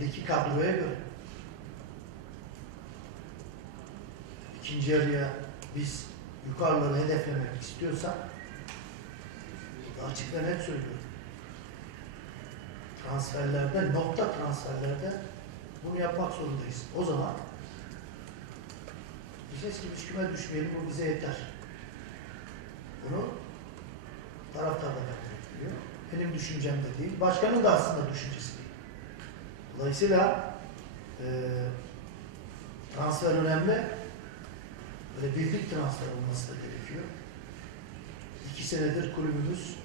eldeki kadroya göre. İkinci yarıya biz yukarıları hedeflemek istiyorsak açık ve net söylüyorum. Transferlerde, nokta transferlerde bunu yapmak zorundayız. O zaman diyeceğiz ki biz küme düşmeyelim, bu bize yeter. Bunu taraftar da ediyor. Benim düşüncem de değil. Başkanın da aslında düşüncesi. Dolayısıyla e, transfer önemli. Böyle birlik transfer olması da gerekiyor. İki senedir kulübümüz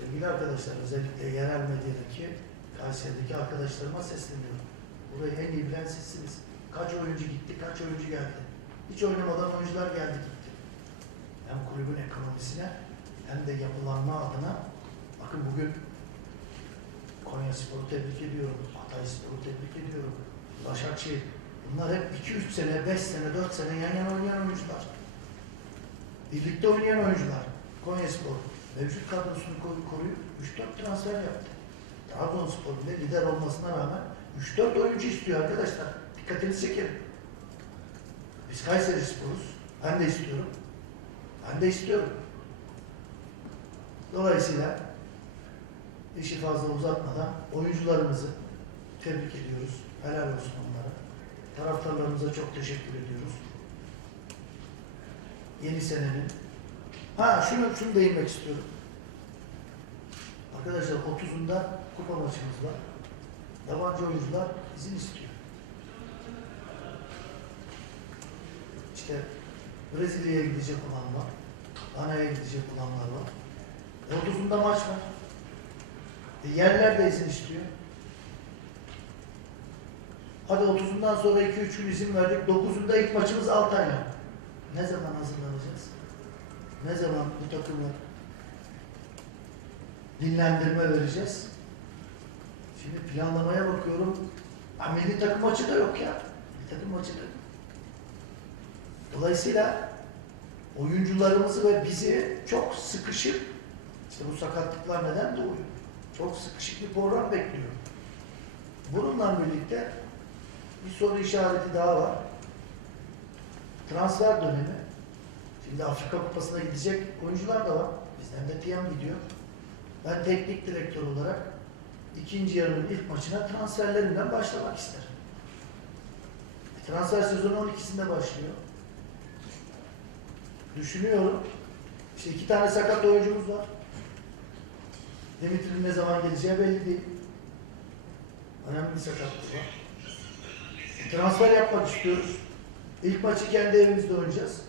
sevgili arkadaşlar özellikle yerel medyadaki Kayseri'deki arkadaşlarıma sesleniyorum. Burayı en iyi bilen sizsiniz. Kaç oyuncu gitti, kaç oyuncu geldi. Hiç oynamadan oyuncular geldi gitti. Hem kulübün ekonomisine hem de yapılanma adına bakın bugün Konya Spor'u tebrik ediyorum. Hatay Spor'u tebrik ediyorum. Başakşehir. Bunlar hep 2-3 sene, 5 sene, 4 sene yan yana oynayan oyuncular. Birlikte oynayan oyuncular. Konya Spor mevcut kadrosunu koru- koruyup 3-4 transfer yaptı. Trabzonspor bile lider olmasına rağmen 3-4 oyuncu istiyor arkadaşlar. Dikkatinizi çekerim. Biz Kayseri Spor'uz. Ben de istiyorum. Ben de istiyorum. Dolayısıyla işi fazla uzatmadan oyuncularımızı tebrik ediyoruz. Helal olsun onlara. Taraftarlarımıza çok teşekkür ediyoruz. Yeni senenin Ha şunu, şunu değinmek istiyorum. Arkadaşlar 30'unda kupa maçımız var. Yabancı oyuncular izin istiyor. İşte Brezilya'ya gidecek olan var. Ana'ya gidecek olanlar var. 30'unda maç var. E, yerler de izin istiyor. Hadi 30'undan sonra 2-3 gün izin verdik. 9'unda ilk maçımız Altay'la. Ne zaman hazırlanacağız? Ne zaman bu takımı dinlendirme vereceğiz? Şimdi planlamaya bakıyorum. Ha, milli takım maçı da yok ya. Milli takım maçı da yok. Dolayısıyla oyuncularımızı ve bizi çok sıkışık, işte bu sakatlıklar neden doğuyor? Çok sıkışık bir program bekliyor. Bununla birlikte bir soru işareti daha var. Transfer dönemi. Şimdi Afrika Kupası'na gidecek oyuncular da var. Bizden de TM gidiyor. Ben teknik direktör olarak ikinci yarının ilk maçına transferlerimden başlamak isterim. Transfer sezonu 12'sinde başlıyor. Düşünüyorum. İşte iki tane sakat oyuncumuz var. Dimitri'nin ne zaman geleceği belli değil. Önemli bir sakatlık var. E, Transfer yapmak istiyoruz. İlk maçı kendi evimizde oynayacağız.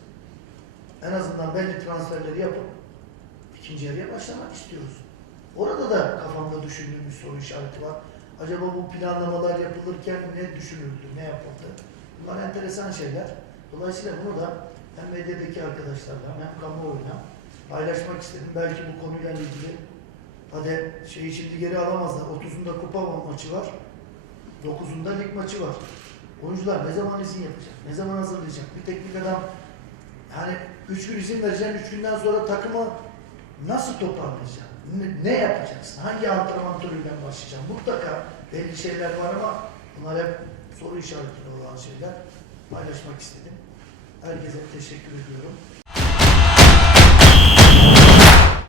En azından belli transferleri yapıp ikinci yarıya başlamak istiyoruz. Orada da kafamda düşündüğüm bir soru işareti var. Acaba bu planlamalar yapılırken ne düşünüldü, ne yapıldı? Bunlar enteresan şeyler. Dolayısıyla bunu da hem medyadaki arkadaşlarla hem kamuoyuna paylaşmak istedim. Belki bu konuyla ilgili hadi şeyi şimdi geri alamazlar. 30'unda kupa maçı var. 9'unda lig maçı var. Oyuncular ne zaman izin yapacak? Ne zaman hazırlayacak? Bir teknik adam yani 3 gün izin vereceksin, 3 günden sonra takımı nasıl toparlayacaksın? Ne, ne yapacaksın? Hangi antrenman türüyle başlayacaksın? Mutlaka belli şeyler var ama bunlar hep soru işaretleri olan şeyler. Paylaşmak istedim. Herkese teşekkür ediyorum.